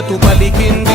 మద్దతు పలికింది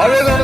아래가